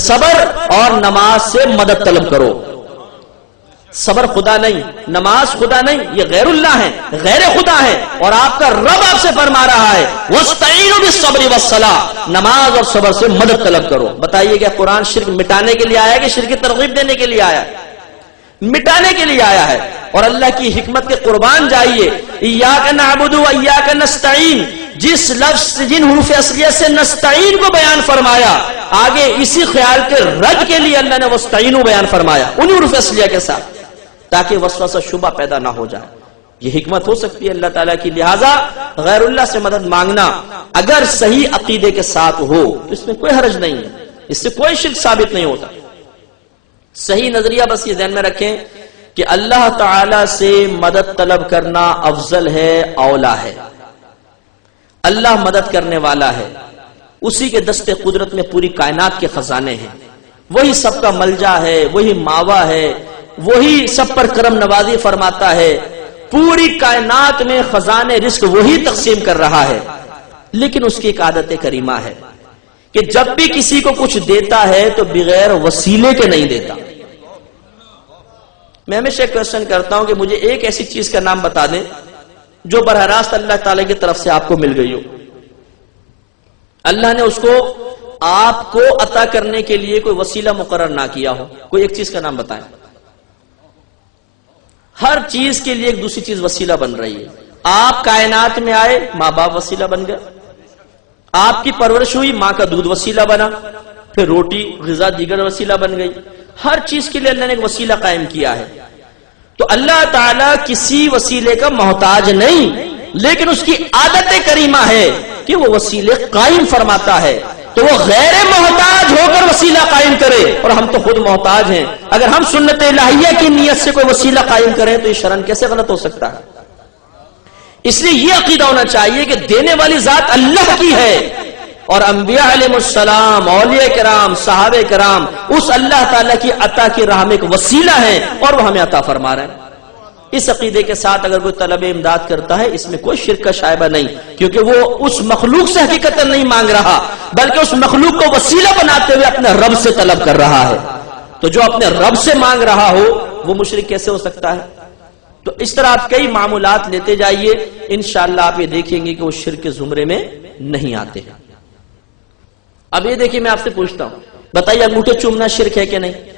صبر اور نماز سے مدد طلب کرو. صبر خدا نہیں، نماز خدا نہیں، یہ غیر اللہ ہے، غیر خدا ہے. اور آپ کا رب آپ سے فرما رہا ہے وَاسْتَعِينُوا بِالصَّبْرِ وَالصَّلَاةِ، نماز اور صبر سے مدد طلب کرو. بتائیے کیا قرآن شرک مٹانے کے لیے آیا ہے کہ شرک کی ترغیب دینے کے لیے آیا ہے؟ مٹانے کے لیے آیا ہے. اور اللہ کی حکمت کے قربان جائیے. اِيَّاكَ نَعْبُدُ وَإِيَّاكَ نَسْتَعِينُ، جس لفظ جن حروف اصلیہ سے نستعین کو بیان فرمایا، آگے اسی خیال کے رد کے لیے اللہ نے وَاسْتَعِينُوا بیان فرمایا ان حروف اصلیہ کے ساتھ، تاکہ وسوسہ شبہ پیدا نہ ہو جائے. یہ حکمت ہو سکتی ہے اللہ تعالیٰ کی. لہٰذا غیر اللہ سے مدد مانگنا اگر صحیح عقیدے کے ساتھ ہو تو اس میں کوئی حرج نہیں ہے، اس سے کوئی شرک ثابت نہیں ہوتا. صحیح نظریہ بس یہ ذہن میں رکھیں کہ اللہ تعالیٰ سے مدد طلب کرنا افضل ہے، اولا ہے. اللہ مدد کرنے والا ہے، اسی کے دست قدرت میں پوری کائنات کے خزانے ہیں، وہی سب کا ملجا ہے، وہی ماوا ہے، وہی سب پر کرم نوازی فرماتا ہے. پوری کائنات میں خزانے رزق وہی تقسیم کر رہا ہے. لیکن اس کی ایک عادت کریمہ ہے کہ جب بھی کسی کو کچھ دیتا ہے تو بغیر وسیلے کے نہیں دیتا. میں ہمیشہ کوشچن کرتا ہوں کہ مجھے ایک ایسی چیز کا نام بتا دیں جو براہ راست اللہ تعالی کی طرف سے آپ کو مل گئی ہو. اللہ نے اس کو آپ کو عطا کرنے کے لیے کوئی وسیلہ مقرر نہ کیا ہو. کوئی ایک چیز کا نام بتائیں. ہر چیز کے لیے ایک دوسری چیز وسیلہ بن رہی ہے. آپ کائنات میں آئے، ماں باپ وسیلہ بن گئے. آپ کی پرورش ہوئی، ماں کا دودھ وسیلہ بنا، پھر روٹی غذا دیگر وسیلہ بن گئی. ہر چیز کے لیے اللہ نے ایک وسیلہ قائم کیا ہے. تو اللہ تعالیٰ کسی وسیلے کا محتاج نہیں، لیکن اس کی عادت کریمہ ہے کہ وہ وسیلے قائم فرماتا ہے. تو وہ غیر محتاج ہو کر وسیلہ قائم کرے، اور ہم تو خود محتاج ہیں. اگر ہم سنت الہیہ کی نیت سے کوئی وسیلہ قائم کریں تو یہ شرعاً کیسے غلط ہو سکتا ہے؟ اس لیے یہ عقیدہ ہونا چاہیے کہ دینے والی ذات اللہ کی ہے، اور انبیاء علیہ السلام، اولیاء کرام، صحابہ کرام اس اللہ تعالیٰ کی عطا کی راہ میں ایک وسیلہ ہے، اور وہ ہمیں عطا فرما رہے ہیں. اس عقیدے کے ساتھ اگر کوئی طلب امداد کرتا ہے اس میں کوئی شرک کا شائبہ نہیں، کیونکہ وہ اس مخلوق سے حقیقت نہیں مانگ رہا بلکہ اس مخلوق کو وسیلہ بناتے ہوئے اپنے رب سے طلب کر رہا ہے. تو جو اپنے رب سے مانگ رہا ہو وہ مشرک کیسے ہو سکتا ہے؟ تو اس طرح آپ کئی معمولات لیتے جائیے، انشاءاللہ آپ یہ دیکھیں گے کہ وہ شرک کے زمرے میں نہیں آتے ہیں. اب یہ دیکھیے، میں آپ سے پوچھتا ہوں، بتائیے انگوٹھے چومنا شرک ہے کہ نہیں؟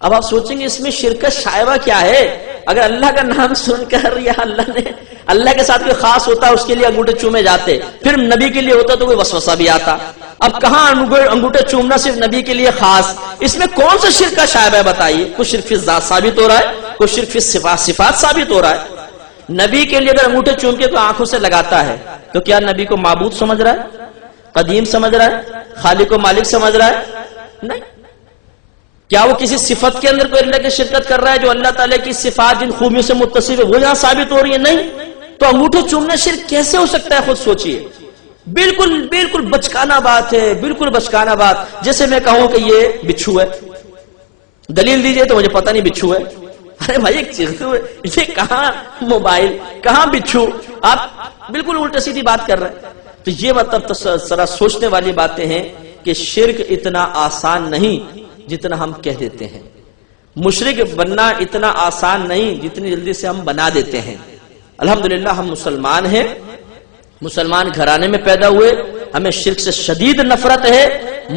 اب آپ سوچیں گے اس میں شرک کا شائبہ کیا ہے؟ اگر اللہ کا نام سن کر یا اللہ کے ساتھ کوئی خاص ہوتا اس کے لیے انگوٹھے چومے جاتے، پھر نبی کے لیے ہوتا تو کوئی وسوسہ بھی آتا. اب کہاں انگوٹھے چومنا صرف نبی کے لیے خاص؟ اس میں کون سا شرک کا شائبہ ہے بتائیے؟ کچھ شرک فی ذات ثابت ہو رہا ہے، کچھ شرک فی صفات ثابت ہو رہا ہے. نبی کے لیے اگر انگوٹھے چوم کے تو آنکھوں سے لگاتا ہے تو کیا نبی کو معبود سمجھ رہا ہے، قدیم سمجھ رہا ہے، خالق و مالک سمجھ رہا ہے؟ نہیں. کیا وہ کسی صفت کے اندر کوئی اللہ کی شرکت کر رہا ہے جو اللہ تعالیٰ کی صفات جن خوبیوں سے متصف ہے وہ یہاں ثابت ہو رہی ہے؟ نہیں. تو انگوٹھے چومنا شرک کیسے ہو سکتا ہے؟ خود سوچئے. بالکل بچکانہ بات ہے، بالکل بچکانہ بات. جیسے میں کہوں کہ یہ بچھو ہے، دلیل دیجئے تو مجھے پتہ نہیں بچھو ہے. ارے بھائی ایک چیز تو یہ کہاں موبائل، کہاں بچھو؟ آپ بالکل الٹا سیدھی بات کر رہے ہیں. تو یہ مطلب ذرا سوچنے والی باتیں ہیں کہ شرک اتنا آسان نہیں جتنا ہم کہہ دیتے ہیں. مشرک بننا اتنا آسان نہیں جتنی جلدی سے ہم بنا دیتے ہیں. الحمدللہ ہم مسلمان ہیں، مسلمان گھرانے میں پیدا ہوئے، ہمیں شرک سے شدید نفرت ہے.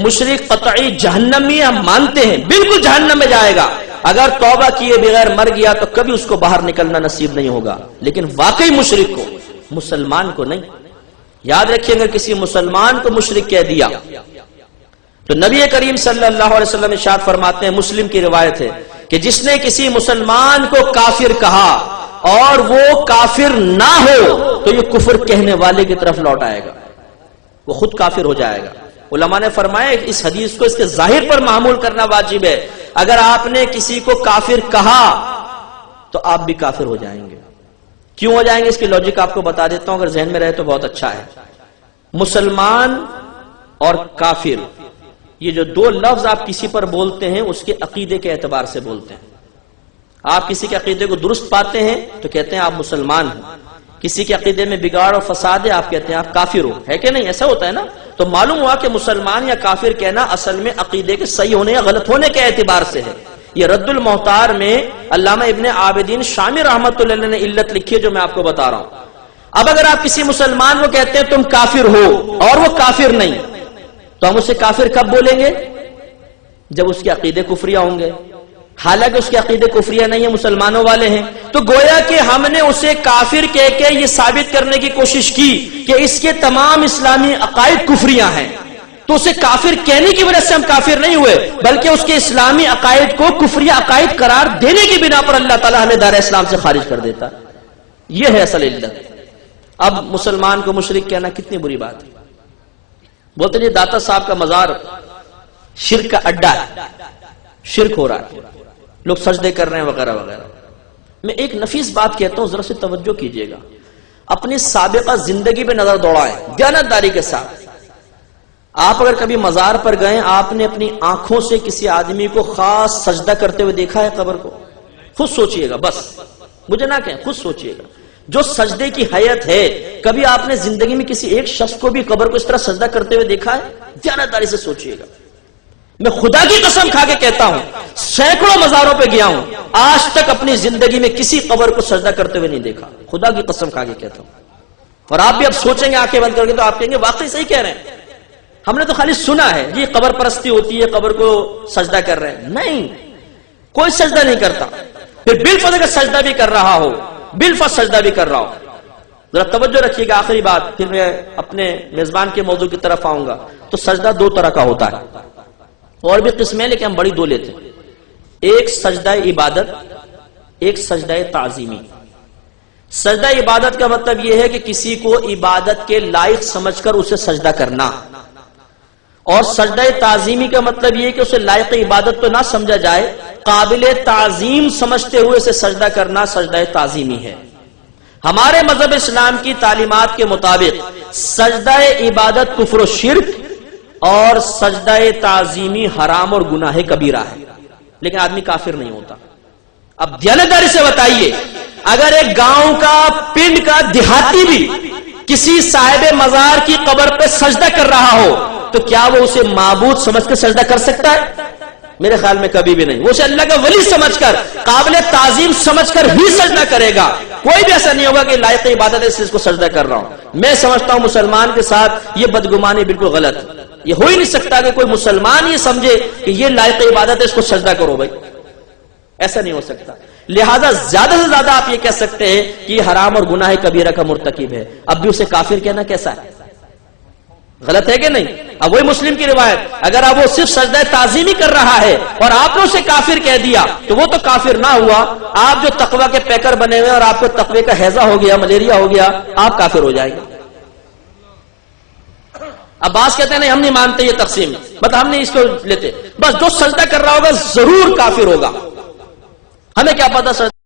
مشرک قطعی جہنمی ہم مانتے ہیں، بالکل جہنم میں جائے گا. اگر توبہ کیے بغیر مر گیا تو کبھی اس کو باہر نکلنا نصیب نہیں ہوگا. لیکن واقعی مشرک کو، مسلمان کو نہیں. یاد رکھیں اگر کسی مسلمان کو مشرک کہہ دیا تو نبی کریم صلی اللہ علیہ وسلم ارشاد فرماتے ہیں، مسلم کی روایت ہے کہ جس نے کسی مسلمان کو کافر کہا اور وہ کافر نہ ہو تو یہ کفر کہنے والے کی طرف لوٹ آئے گا، وہ خود کافر ہو جائے گا. علماء نے فرمایا اس حدیث کو اس کے ظاہر پر معمول کرنا واجب ہے. اگر آپ نے کسی کو کافر کہا تو آپ بھی کافر ہو جائیں گے. کیوں ہو جائیں گے؟ اس کی لاجک آپ کو بتا دیتا ہوں، اگر ذہن میں رہے تو بہت اچھا ہے. مسلمان اور کافر یہ جو دو لفظ آپ کسی پر بولتے ہیں اس کے عقیدے کے اعتبار سے بولتے ہیں. آپ کسی کے عقیدے کو درست پاتے ہیں تو کہتے ہیں آپ مسلمان ہیں. کسی کے عقیدے میں بگاڑ اور فساد ہے، آپ کہتے ہیں آپ کافر ہو، ہے کہ نہیں؟ ایسا ہوتا ہے نا؟ تو معلوم ہوا کہ مسلمان یا کافر کہنا اصل میں عقیدے کے صحیح ہونے یا غلط ہونے کے اعتبار سے ہے۔ یہ رد المحتار میں علامہ ابن عابدین شامی رحمۃ اللہ علیہ نے علت لکھی ہے جو میں آپ کو بتا رہا ہوں۔ اب اگر آپ کسی مسلمان کو کہتے ہیں تم کافر ہو اور وہ کافر نہیں، تو ہم اسے کافر کب بولیں گے؟ جب اس کے عقیدے کفریہ ہوں گے، حالانکہ اس کے عقیدے کفریہ نہیں ہیں، مسلمانوں والے ہیں۔ تو گویا کہ ہم نے اسے کافر کہہ کے یہ ثابت کرنے کی کوشش کی کہ اس کے تمام اسلامی عقائد کفریہ ہیں، تو اسے کافر کہنے کی وجہ سے ہم کافر نہیں ہوئے، بلکہ اس کے اسلامی عقائد کو کفریہ عقائد قرار دینے کی بنا پر اللہ تعالیٰ ہمیں دار اسلام سے خارج کر دیتا۔ یہ ہے اصل علت۔ اب مسلمان کو مشرک کہنا کتنی بری بات ہے۔ بولتے ہیں داتا صاحب کا مزار شرک کا اڈا ہے، شرک ہو رہا ہے، لوگ سجدے کر رہے ہیں وغیرہ وغیرہ۔ میں ایک نفیس بات کہتا ہوں، ذرا سے توجہ کیجئے گا، اپنی سابقہ زندگی پہ نظر دوڑائیں دیانتداری کے ساتھ۔ آپ اگر کبھی مزار پر گئے، آپ نے اپنی آنکھوں سے کسی آدمی کو خاص سجدہ کرتے ہوئے دیکھا ہے قبر کو؟ خود سوچئے گا، بس مجھے نہ کہیں، خود سوچئے گا جو سجدے کی حیت ہے۔ کبھی آپ نے زندگی میں کسی ایک شخص کو بھی قبر کو اس طرح سجدہ کرتے ہوئے دیکھا ہے؟ دیانتداری سے سوچئے گا۔ میں خدا کی قسم کھا کے کہتا ہوں، سینکڑوں مزاروں پہ گیا ہوں، آج تک اپنی زندگی میں کسی قبر کو سجدہ کرتے ہوئے نہیں دیکھا، خدا کی قسم کھا کے کہتا ہوں۔ اور آپ بھی اب سوچیں گے آنکھیں بند کر کے تو آپ کہیں گے واقعی صحیح کہہ رہے ہیں، ہم نے تو خالی سنا ہے جی قبر پرستی ہوتی ہے، قبر کو سجدہ کر رہے ہیں۔ نہیں، کوئی سجدہ نہیں کرتا۔ پھر بالفرض کا سجدہ بھی کر رہا ہو، بالفرض سجدہ بھی کر رہا ہو، ذرا توجہ رکھیے گا، آخری بات، پھر میں اپنے میزبان کے موضوع کی طرف آؤں گا۔ تو سجدہ دو طرح کا ہوتا ہے، اور بھی قسمیں لیکن ہم بڑی دو لیتے ہیں۔ ایک سجدہ عبادت، ایک سجدہ تعظیمی۔ سجدہ عبادت کا مطلب یہ ہے کہ کسی کو عبادت کے لائق سمجھ کر اسے سجدہ کرنا، اور سجدہ تعظیمی کا مطلب یہ ہے کہ اسے لائق عبادت تو نہ سمجھا جائے، قابل تعظیم سمجھتے ہوئے اسے سجدہ کرنا سجدہ تعظیمی ہے۔ ہمارے مذہب اسلام کی تعلیمات کے مطابق سجدہ عبادت کفر و شرک اور سجدہ تعظیمی حرام اور گناہ کبیرہ ہے، لیکن آدمی کافر نہیں ہوتا۔ اب دیانتداری سے بتائیے، اگر ایک گاؤں کا، پنڈ کا دیہاتی بھی کسی صاحب مزار کی قبر پہ سجدہ کر رہا ہو تو کیا وہ اسے معبود سمجھ کر سجدہ کر سکتا ہے؟ میرے خیال میں کبھی بھی نہیں۔ وہ اسے اللہ کا ولی سمجھ کر، قابل تعظیم سمجھ کر ہی سجدہ کرے گا۔ کوئی بھی ایسا نہیں ہوگا کہ لائق عبادت ہے اس کو سجدہ کر رہا ہوں۔ میں سمجھتا ہوں مسلمان کے ساتھ یہ بدگمانی بالکل غلط ہے۔ یہ ہو ہی نہیں سکتا کہ کوئی مسلمان یہ سمجھے کہ یہ لائق عبادت ہے اس کو سجدہ کرو بھائی، ایسا نہیں ہو سکتا۔ لہذا زیادہ سے زیادہ آپ یہ کہہ سکتے ہیں کہ یہ حرام اور گناہ کبیرہ کا مرتکب ہے۔ اب بھی اسے کافر کہنا کیسا ہے؟ غلط ہے کہ نہیں؟ اب وہی مسلم کی روایت، اگر اب وہ صرف سجدہ تعظیمی کر رہا ہے اور آپ نے اسے کافر کہہ دیا تو وہ تو کافر نہ ہوا، آپ جو تقوی کے پیکر بنے ہوئے اور آپ کو تقوی کا ہیضہ ہو گیا، ملیریا ہو گیا، آپ کافر ہو جائیں گے۔ اب بعض کہتے ہیں نہیں ہم نہیں مانتے یہ تقسیم، بس ہم نہیں اس کو لیتے، بس جو سجدہ کر رہا ہوگا ضرور کافر ہوگا۔ ہمیں کیا پتا سجدہ